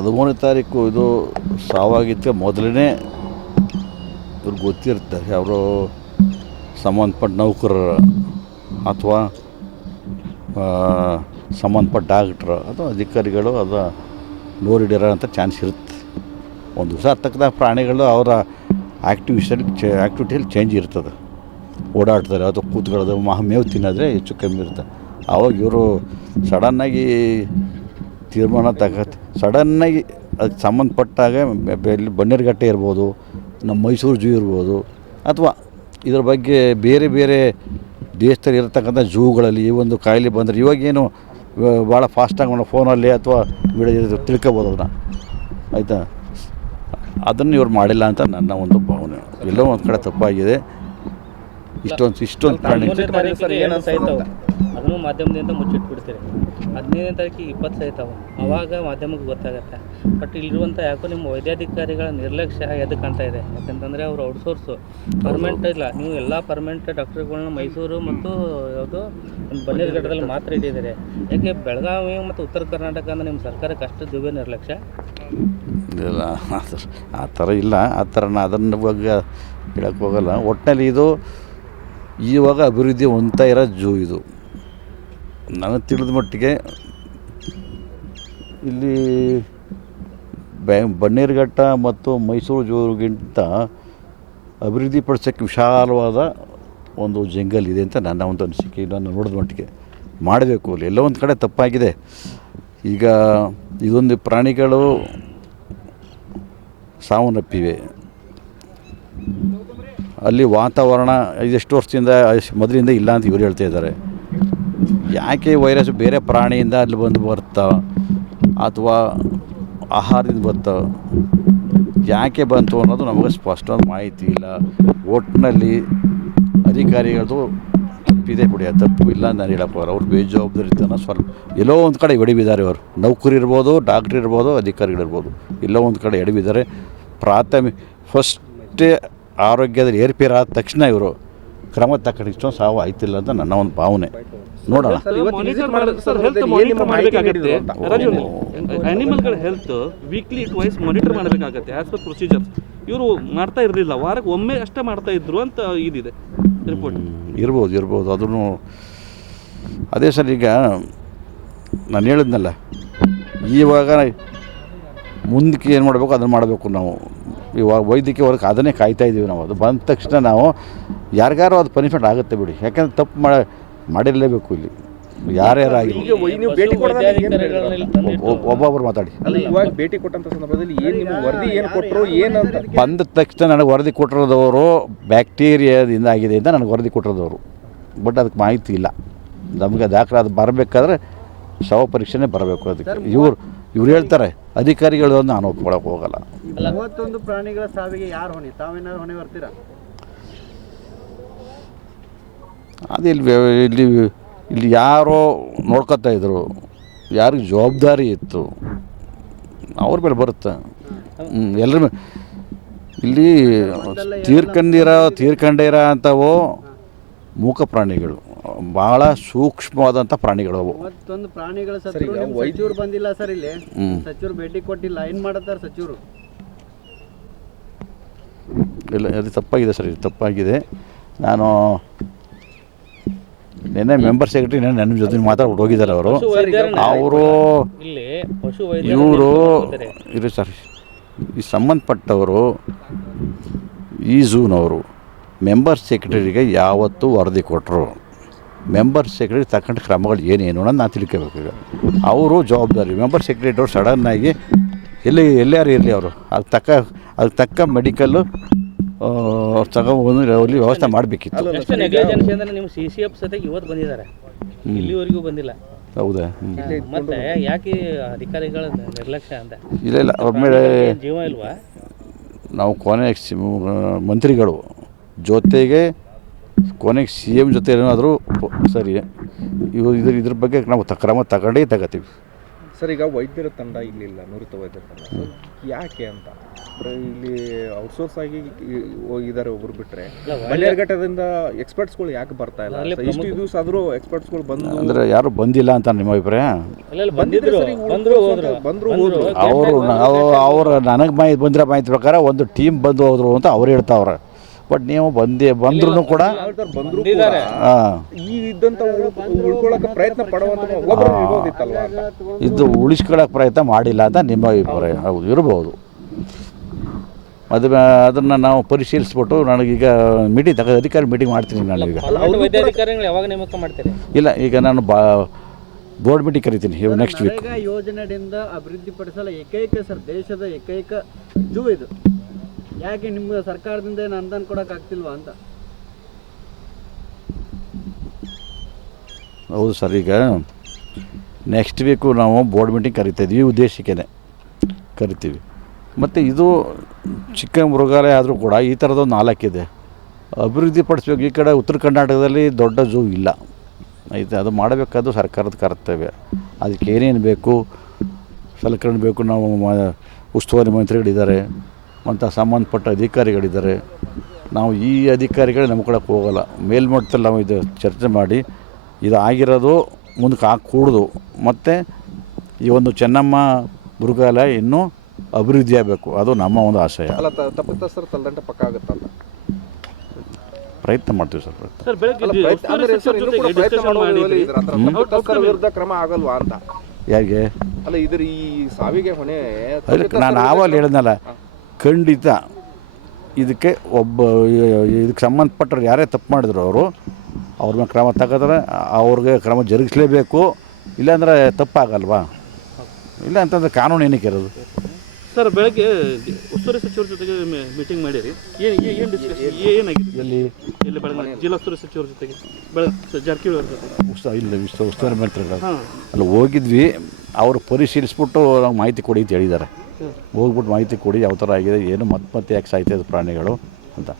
ಹದಿಮೂರನೇ ತಾರೀಕು ಇದು ಸಾವಾಗಿದ್ದಕ್ಕೆ ಮೊದಲನೇ ಇವ್ರಿಗೆ ಗೊತ್ತಿರುತ್ತೆ ಅವರು ಸಂಬಂಧಪಟ್ಟ ನೌಕರರು ಅಥವಾ ಸಂಬಂಧಪಟ್ಟ ಡಾಕ್ಟ್ರು ಅಥವಾ ಅಧಿಕಾರಿಗಳು ಅದು ನೋಡಿಡಿರೋಂಥ ಅಂತ ಚಾನ್ಸ್ ಇರುತ್ತೆ. ಒಂದು ದಿವಸ ತಕ್ಕದ ಪ್ರಾಣಿಗಳು ಅವರ ಆ್ಯಕ್ಟಿವಿಷನ್ ಚೇ ಆ್ಯಕ್ಟಿವಿಟಿಯಲ್ಲಿ ಚೇಂಜ್ ಇರ್ತದೆ. ಓಡಾಡ್ತಾರೆ, ಅಥವಾ ಕೂತ್ಕೊಳ್ಳೋದು ಮಹ ಮೇವು ತಿನ್ನೋದ್ರೆ ಹೆಚ್ಚು ಕಮ್ಮಿ ಇರ್ತದೆ. ಆವಾಗ ಇವರು ಸಡನ್ನಾಗಿ ತೀರ್ಮಾನ ತಗತ್ತೆ ಸಡನ್ನಾಗಿ ಅದಕ್ಕೆ ಸಂಬಂಧಪಟ್ಟಾಗ ಇಲ್ಲಿ ಬನ್ನೇರುಘಟ್ಟ ಇರ್ಬೋದು, ನಮ್ಮ ಮೈಸೂರು ಜೂ ಇರ್ಬೋದು, ಅಥವಾ ಇದ್ರ ಬಗ್ಗೆ ಬೇರೆ ಬೇರೆ ದೇಶದಲ್ಲಿ ಇರತಕ್ಕಂಥ ಜೂಗಳಲ್ಲಿ ಈ ಒಂದು ಕಾಯಿಲೆ ಬಂದರೆ ಇವಾಗೇನು ಇವಾಗ ಭಾಳ ಫಾಸ್ಟಾಗಿ ನಾವು ಫೋನಲ್ಲಿ ಅಥವಾ ವಿಡಿಯೋ ತಿಳ್ಕೊಬೋದು ಅದನ್ನು. ಆಯಿತಾ? ಅದನ್ನು ಇವ್ರು ಮಾಡಿಲ್ಲ ಅಂತ ನನ್ನ ಒಂದು ಭಾವನೆ. ಎಲ್ಲೋ ಒಂದು ಕಡೆ ತಪ್ಪಾಗಿದೆ. ಇಷ್ಟೊಂದು ಇಷ್ಟೊಂದು ಪ್ರಾಣಿ ಅದನ್ನು ಮಾಧ್ಯಮದಿಂದ ಮುಚ್ಚಿಟ್ಬಿಡ್ತೀರಿ. ಹದಿನೈದನೇ ತಾರೀಕಿಗೆ ಇಪ್ಪತ್ತು ಸಾಯ್ತಾವೆ ಅವಾಗ ಮಾಧ್ಯಮಕ್ಕೆ ಗೊತ್ತಾಗತ್ತೆ. ಬಟ್ ಇಲ್ಲಿರುವಂಥ ಯಾಕೋ ನಿಮ್ಮ ವೈದ್ಯಾಧಿಕಾರಿಗಳ ನಿರ್ಲಕ್ಷ್ಯ ಎದ್ದು ಕಾಣ್ತಾ ಇದೆ. ಯಾಕಂತಂದರೆ ಅವರು ಔಟ್ಸೋರ್ಸು. ಪರ್ಮನೆಂಟ್ ಇಲ್ಲ. ನೀವು ಎಲ್ಲ ಪರ್ಮನೆಂಟ್ ಡಾಕ್ಟರ್ಗಳನ್ನ ಮೈಸೂರು ಮತ್ತು ಯಾವುದು ಬನ್ನೇರುಘಟ್ಟದಲ್ಲಿ ಮಾತ್ರ ಇಟ್ಟಿದ್ದೀರಿ. ಯಾಕೆ ಬೆಳಗಾವಿ ಮತ್ತು ಉತ್ತರ ಕರ್ನಾಟಕ ಅಂದರೆ ನಿಮ್ಮ ಸರ್ಕಾರಕ್ಕೆ ಅಷ್ಟು ದಿವ್ಯ ನಿರ್ಲಕ್ಷ್ಯ? ಇಲ್ಲ ಆ ಥರ ಇಲ್ಲ. ಆ ಥರ ಅದನ್ನ ಬಗ್ಗೆ ಹೇಳಕ್ಕೆ ಹೋಗಲ್ಲ. ಒಟ್ಟಿನಲ್ಲಿ ಇದು ಇವಾಗ ಅಭಿವೃದ್ಧಿ ಹೊಂದ್ತಾ ಇರೋ ಜೂ ಇದು. ನನಗೆ ತಿಳಿದ ಮಟ್ಟಿಗೆ ಇಲ್ಲಿ ಬ್ಯಾ, ಬನ್ನೇರುಘಟ್ಟ ಮತ್ತು ಮೈಸೂರು ಜೂಗಿಂತ ಅಭಿವೃದ್ಧಿ ಪಡಿಸೋಕ್ಕೆ ವಿಶಾಲವಾದ ಒಂದು ಜಂಗಲ್ ಇದೆ ಅಂತ ನನ್ನ ಒಂದು ಅನಿಸಿಕೆ. ನಾನು ನೋಡಿದ ಮಟ್ಟಿಗೆ ಮಾಡಬೇಕು ಅಲ್ಲಿ. ಎಲ್ಲೋ ಒಂದು ಕಡೆ ತಪ್ಪಾಗಿದೆ. ಈಗ ಇದೊಂದು ಪ್ರಾಣಿಗಳು ಸಾವನ್ನಪ್ಪಿವೆ. ಅಲ್ಲಿ ವಾತಾವರಣ ಇದೆಷ್ಟು ವರ್ಷದಿಂದ, ಮೊದಲಿಂದ ಇಲ್ಲ ಅಂತ ಇವ್ರು ಹೇಳ್ತಾ ಇದ್ದಾರೆ. ಯಾಕೆ ವೈರಸ್ ಬೇರೆ ಪ್ರಾಣಿಯಿಂದ ಅಲ್ಲಿ ಬಂದು ಬರ್ತಾ, ಅಥವಾ ಆಹಾರದಿಂದ ಬರ್ತಾ? ಯಾಕೆ ಬಂತು ಅನ್ನೋದು ನಮಗೆ ಸ್ಪಷ್ಟವಾದ ಮಾಹಿತಿ ಇಲ್ಲ. ಒಟ್ಟಿನಲ್ಲಿ ಅಧಿಕಾರಿಗಳದು ತಪ್ಪಿದೆ ಬಿಡಿ, ಆ ತಪ್ಪು ಇಲ್ಲ ಅಂತ ನಾನು ಹೇಳಪ್ಪ ಅವ್ರು ಬೇಜವಾಬ್ದಾರಿತನ ಸ್ವಲ್ಪ, ಎಲ್ಲೋ ಒಂದು ಕಡೆ ಎಡವಿದ್ದಾರೆ ಅವರು. ನೌಕರಿ ಇರ್ಬೋದು, ಡಾಕ್ಟ್ರ್ ಇರ್ಬೋದು, ಅಧಿಕಾರಿಗಳಿರ್ಬೋದು. ಎಲ್ಲೋ ಒಂದು ಕಡೆ ಎಡವಿದ್ದಾರೆ. ಪ್ರಾಥಮಿಕ ಫಸ್ಟೇ ಆರೋಗ್ಯದಲ್ಲಿ ಏರ್ಪೇರಾದ ಆದ ತಕ್ಷಣ ಇವರು ಕ್ರಮ ತಕ್ಕಂಡು ಇಷ್ಟೊಂದು ಸಾವು ಆಯ್ತಿಲ್ಲ ಅಂತ ನನ್ನ ಒಂದು ಭಾವನೆ. ನೋಡೋಣ. ಸರ್ ಹೆಲ್ತ್ ಮಾನಿಟರ್ ಮಾಡಬೇಕಾಗತ್ತೆ? ರಾಜು ಅನಿಮಲ್ಗಳ ಹೆಲ್ತ್ ವೀಕ್ಲಿ ಟ್ವೈಸ್ ಮಾನಿಟರ್ ಮಾಡಬೇಕಾಗತ್ತೆ ಆಸ್ ಪರ್ ಪ್ರೊಸೀಜರ್ ಇವರು ಮಾಡ್ತಾ ಇರಲಿಲ್ಲ ವಾರಕ್ಕೆ ಒಮ್ಮೆ ಅಷ್ಟೇ ಮಾಡ್ತಾ ಇದ್ರು ಅಂತ ಇದಿದೆ ರಿಪೋರ್ಟ್ ಇರ್ಬೋದು ಇರ್ಬೋದು. ಅದನ್ನು ಅದೇ ಸರ್ ಈಗ ನಾನು ಹೇಳಿದ್ನಲ್ಲ ಇವಾಗ ಮುಂದಕ್ಕೆ ಏನು ಮಾಡಬೇಕು ಅದನ್ನು ಮಾಡಬೇಕು ನಾವು. ಇವಾಗ ವೈದ್ಯಕೀಯ ವರ್ಗ ಅದನ್ನೇ ಕಾಯ್ತಾ ಇದ್ದೀವಿ ನಾವು. ಅದು ಬಂದ ತಕ್ಷಣ ನಾವು ಯಾರಿಗಾರು ಅದು ಪನಿಷ್ಮೆಂಟ್ ಆಗುತ್ತೆ ಬಿಡಿ. ಯಾಕಂದ್ರೆ ತಪ್ಪು ಮಾಡ ಮಾಡಿರಲೇಬೇಕು ಇಲ್ಲಿ. ಯಾರ್ಯಾರಾಗಿ ಆಗಿ ವೈ- ನೀವು ಭೇಟಿ ಒಬ್ಬೊಬ್ಬರು ಮಾತಾಡಿ. ಇವಾಗ ಭೇಟಿ ಕೊಟ್ಟಂತ ಸಂದರ್ಭದಲ್ಲಿ ಏನ್ ನಿಮ್ಮ ವರದಿ ಏನ್ ಕೊಟ್ಟರು ಬಂದ ತಕ್ಷಣ ನನಗೆ ವರದಿ ಕೊಟ್ಟಿರೋದವರು ಬ್ಯಾಕ್ಟೀರಿಯಾದಿಂದ ಆಗಿದೆ ಅಂತ ನನಗೆ ವರದಿ ಕೊಟ್ಟಿರೋದವರು. ಬಟ್ ಅದಕ್ಕೆ ಮಾಹಿತಿ ಇಲ್ಲ. ನಮಗೆ ದಾಖಲಾದ ಅದು ಬರಬೇಕಾದ್ರೆ ಶವ ಪರೀಕ್ಷೆನೇ ಬರಬೇಕು ಅದಕ್ಕೆ. ಇವ್ರು ಇವ್ರು ಹೇಳ್ತಾರೆ ಅಧಿಕಾರಿಗಳು ನಾನು ಒಪ್ಕೊಳಕ್ಕೆ ಹೋಗಲ್ಲ. ಮೂವತ್ತೊಂದು ಪ್ರಾಣಿಗಳ ಸಾವಿಗೆ ಯಾರು ಹೊಣೆ? ತಾವೇನಾದ್ರು ಹೊಣೆ ಬರ್ತೀರಾ? ಅದು ಇಲ್ಲಿ ಇಲ್ಲಿ ಇಲ್ಲಿ ಯಾರೋ ನೋಡ್ಕೊತಾ ಇದ್ರು ಯಾರಿಗೆ ಜವಾಬ್ದಾರಿ ಇತ್ತು ಅವ್ರ ಮೇಲೆ ಬರುತ್ತೆ. ಹ್ಞೂ ಎಲ್ಲರ ಮೇಲೆ ಇಲ್ಲಿ ತೀರ್ಕೊಂಡಿರೋ ತೀರ್ಕೊಂಡಿರೋ ಅಂಥವು ಮೂಕ ಪ್ರಾಣಿಗಳು. ಭಾಳ ಸೂಕ್ಷ್ಮವಾದಂಥ ಪ್ರಾಣಿಗಳು ಅವು. ಮೂವತ್ತೊಂದು ಪ್ರಾಣಿಗಳ ಸಚಿವರು ಬಂದಿಲ್ಲ ಸರ್ ಇಲ್ಲಿ. ಸಚಿವರು ಭೇಟಿ ಕೊಟ್ಟಿಲ್ಲ ಏನು ಮಾಡತ್ತಾರ ಸಚಿವರು? ಇಲ್ಲ ಅದು ತಪ್ಪಾಗಿದೆ ಸರ್ ಇದು ತಪ್ಪಾಗಿದೆ. ನಾನು ನಿನ್ನೆ ಮೆಂಬರ್ ಸೆಕ್ರೆಟರಿ ನನ್ನ ಜೊತೆ ಮಾತಾಡ್ಬಿಟ್ಟು ಹೋಗಿದ್ದಾರೆ ಅವರು. ಅವರು ಇಲ್ಲಿ ಪಶು ವೈದ್ಯರು ಇವರು ಇರಿ ಸರ್ ಈ ಸಂಬಂಧಪಟ್ಟವರು ಈ ಝೂನವರು ಮೆಂಬರ್ ಸೆಕ್ರೆಟರಿಗೆ ಯಾವತ್ತೂ ವರದಿ ಕೊಟ್ಟರು ಮೆಂಬರ್ ಸೆಕ್ರೆಟರಿ ತಕ್ಕಂಥ ಕ್ರಮಗಳು ಏನೇನು ಅನ್ನೋದು ನಾನು ತಿಳ್ಕೋಬೇಕು ಈಗ. ಅವರು ಜವಾಬ್ದಾರಿ. ಮೆಂಬರ್ ಸೆಕ್ರೆಟರಿ ಅವರು ಸಡನ್ನಾಗಿ ಎಲ್ಲಿ ಎಲ್ಲಾರು ಇರಲಿ ಅವರು? ಅದಕ್ಕೆ ತಕ್ಕ ಅದಕ್ಕೆ ತಕ್ಕ ಮೆಡಿಕಲ್ಲು ತಗೊಂಡು ಅಲ್ಲಿ ವ್ಯವಸ್ಥೆ ಮಾಡಬೇಕಿತ್ತು. ನಿಮ್ಮ ಸಿ ಸಿ ಎಫ್ ಸತೆಗೆ ಇವತ್ತು ಬಂದಿದ್ದಾರೆ. ಇಲ್ಲಿವರೆಗೂ ಬಂದಿಲ್ಲ. ಹೌದಾ? ಮತ್ತೆ ಯಾಕೆ ಅಧಿಕಾರಿಗಳ ನಿರ್ಲಕ್ಷ್ಯ ಅಂತ? ಇಲ್ಲ ಇಲ್ಲ ಅವ್ರ ಮೇಲೆ ಜೀವ ಇಲ್ವಾ? ನಾವು ಕೊನೆ ಮಂತ್ರಿಗಳು ಜೊತೆಗೆ ಕೊನೆಗೆ ಸಿ ಎಂ ಜೊತೆ ಏನಾದರೂ ಸರಿ. ಇವು ಇದ್ರ ಇದ್ರ ಬಗ್ಗೆ ನಾವು ತ ಕ್ರಮ ತಗೊಂಡೇ ತಗೋತೀವಿ. ಸರ್ ಈಗ ವೈದ್ಯರ ತಂಡ ಇಲ್ಲಿಲ್ಲ ನುರಿತ ವೈದ್ಯರ ತಂಡ. ಯಾಕೆ ಅಂತ? ಬರೀ ಇಲ್ಲಿ ಔಟ್ಸೋರ್ಸ್ ಆಗಿ ಹೋಗಿದ್ದಾರೆ ಒಬ್ರು ಬಿಟ್ಟರೆ ಇಲ್ಲ, ಘಟ್ಟದಿಂದ ಎಕ್ಸ್ಪರ್ಟ್ಸ್ಗಳು ಯಾಕೆ ಬರ್ತಾ ಇಲ್ಲ? ಇಷ್ಟು ದಿವಸ ಆದರೂ ಎಕ್ಸ್ಪರ್ಟ್ಸ್ಗಳು ಬಂದು ಅಂದರೆ ಯಾರು ಬಂದಿಲ್ಲ ಅಂತ ನಿಮ್ಮ ಅಭಿಪ್ರಾಯ? ಅಲ್ಲೆಲ್ಲ ಬಂದಿದ್ರು ಬಂದ್ರು. ಅವರು ಅವ್ರು ನನಗೆ ಮಾಹಿತಿ ಬಂದಿರೋ ಮಾಹಿತಿ ಪ್ರಕಾರ ಒಂದು ಟೀಮ್ ಬಂದು ಹೋದ್ರು ಅಂತ ಅವ್ರು ಹೇಳ್ತಾವ್ರೆ. ಬಟ್ ನೀವು ಬಂದೇ ಬಂದ್ರೂ ಕೂಡ ಬಂದ್ರು ಈ ಇದ್ದಂತ ಉಳ್- ಉಳ್ಕೊಳಕ್ಕೆ ಪ್ರಯತ್ನ ಪಡುವಂತ ಇದು ಉಳಿಸ್ಕೊಳ್ಳೋಕೆ ಪ್ರಯತ್ನ ಮಾಡಿಲ್ಲ ಅಂತ ನಿಮ್ಮ ಅಭಿಪ್ರಾಯ. ಹೌದು ಇರ್ಬೋದು. ಅದನ್ನ ಅದನ್ನು ನಾವು ಪರಿಶೀಲಿಸ್ಬಿಟ್ಟು ನನಗೀಗ ಮೀಟಿಂಗ್ ತಗ ಅಧಿಕಾರಿ ಮೀಟಿಂಗ್ ಮಾಡ್ತೀನಿ ನಾನು ಈಗ ಪಾರ್ಲಿಮೆಂಟ್ ಯಾವಾಗ ನೇಮಕ ಮಾಡ್ತೀರಿ? ಇಲ್ಲ ಈಗ ನಾನು ಬಾ ಬೋರ್ಡ್ ಮೀಟಿಂಗ್ ಕರಿತೀನಿ ನೆಕ್ಸ್ಟ್ ವೀಕ್ ಯೋಜನೆಯಿಂದ ಅಭಿವೃದ್ಧಿಪಡಿಸಲು ಏಕೈಕ ಸರ್ ದೇಶದ ಏಕೈಕ ಜೂ ಇದು. ಯಾಕೆ ನಿಮ್ಮ ಸರ್ಕಾರದಿಂದ ಏನು ಅನುದಾನ ಕೊಡಕ್ಕೆ ಆಗ್ತಿಲ್ವಾ ಅಂತ? ಹೌದು ಸರ್, ಈಗ ನೆಕ್ಸ್ಟ್ ವೀಕು ನಾವು ಬೋರ್ಡ್ ಮೀಟಿಂಗ್ ಕರಿತಾಯಿದ್ವಿ ಈ ಉದ್ದೇಶಕ್ಕೇ ಕರಿತೀವಿ. ಮತ್ತು ಇದು ಚಿಕ್ಕ ಮೃಗಾಲಯ ಆದರೂ ಕೂಡ ಈ ಥರದೊಂದು ನಾಲ್ಕಿದೆ. ಅಭಿವೃದ್ಧಿ ಪಡಿಸ್ಬೇಕು, ಈ ಕಡೆ ಉತ್ತರ ಕರ್ನಾಟಕದಲ್ಲಿ ದೊಡ್ಡ ಝೂ ಇಲ್ಲ. ಐತೆ, ಅದು ಮಾಡಬೇಕಾದ್ದು ಸರ್ಕಾರದ ಕರ್ತವ್ಯ. ಅದಕ್ಕೆ ಏನೇನು ಬೇಕು, ಸಲಕರಣೆ ಬೇಕು, ನಾವು ಉಸ್ತುವಾರಿ ಮಂತ್ರಿಗಳಿದ್ದಾರೆ. ಮತ್ತು ಸಂಬಂಧಪಟ್ಟ ಅಧಿಕಾರಿಗಳಿದ್ದಾರೆ. ನಾವು ಈ ಅಧಿಕಾರಿಗಳು ನಮ್ಮ ಕಡೆ ಹೋಗಲ್ಲ. ಮೇಲ್ಮಟ್ಟದಲ್ಲಿ ನಾವು ಇದು ಚರ್ಚೆ ಮಾಡಿ ಇದು ಆಗಿರೋದು ಮುಂದಕ್ಕೆ ಹಾಕೂಡ್ದು ಮತ್ತು ಈ ಒಂದು ಚೆನ್ನಮ್ಮ ಮೃಗಾಲಯ ಇನ್ನೂ ಅಭಿವೃದ್ಧಿ ಆಗಬೇಕು. ಅದು ನಮ್ಮ ಒಂದು ಆಶಯ. ತಪ್ಪಿತಸ್ಥರ ತಲೆದಂಟ ಪಕ್ಕ ಆಗುತ್ತಲ್ಲ ಪ್ರಯತ್ನ ಮಾಡ್ತೀವಿ ಸರ್ ಕ್ರಮ ಆಗಲ್ವಾ ಅಂತ? ಯಾರಿಗೆ? ಅಲ್ಲ ಇದ್ರ ಈ ಸಾವಿಗೆ ಹೊಣೆ ನಾನು ಆವಾಗ ಹೇಳಿದ್ನಲ್ಲ. ಖಂಡಿತ ಇದಕ್ಕೆ ಒಬ್ಬ ಇದಕ್ಕೆ ಸಂಬಂಧಪಟ್ಟರು ಯಾರೇ ತಪ್ಪು ಮಾಡಿದ್ರು ಅವರು ಅವ್ರ ಮೇಲೆ ಕ್ರಮ ತಗೋದ್ರೆ ಅವ್ರಿಗೆ ಕ್ರಮ ಜರುಗಿಸಲೇಬೇಕು. ಇಲ್ಲಾಂದರೆ ತಪ್ಪಾಗಲ್ವಾ? ಇಲ್ಲ ಅಂತಂದ್ರೆ ಕಾನೂನು ಏನಕ್ಕೆ ಇರೋದು? ಸರ್ ಬೆಳಗ್ಗೆ ಉಸ್ತುವಾರಿ ಸಚಿವರ ಜೊತೆಗೆ ಮೀಟಿಂಗ್ ಮಾಡಿರಿ. ಏನು ಏನಾಗಿದೆ ಎಲ್ಲಿ? ಇಲ್ಲಿ ಬೆಳಗ್ಗೆ ಜಿಲ್ಲಾ ಉಸ್ತುವಾರಿ ಸಚಿವರ ಜೊತೆಗೆ? ಬೆಳಗ್ಗೆ ಜಾರಕಿಹೊಳಿ ಅವ್ರ ಜೊತೆ ಉತ್ಸವ ಇಲ್ಲ ಉಸ್ತುವಾರಿ ಮಂತ್ರಿಗಳು. ಅಲ್ಲಿ ಹೋಗಿದ್ವಿ. ಅವರು ಪರಿಶೀಲಿಸ್ಬಿಟ್ಟು ಮಾಹಿತಿ ಕೊಡಿ ಅಂತ ಹೇಳಿದ್ದಾರೆ. ಹೋಗ್ಬಿಟ್ಟು ಮಾಹಿತಿ ಕೊಡಿ ಯಾವ ಥರ ಆಗಿದೆ ಏನು ಮತ್ತೆ ಮತ್ತೆ ಯಾಕೆ ಸಾಯ್ತಾ ಇದೆ ಪ್ರಾಣಿಗಳು ಅಂತ.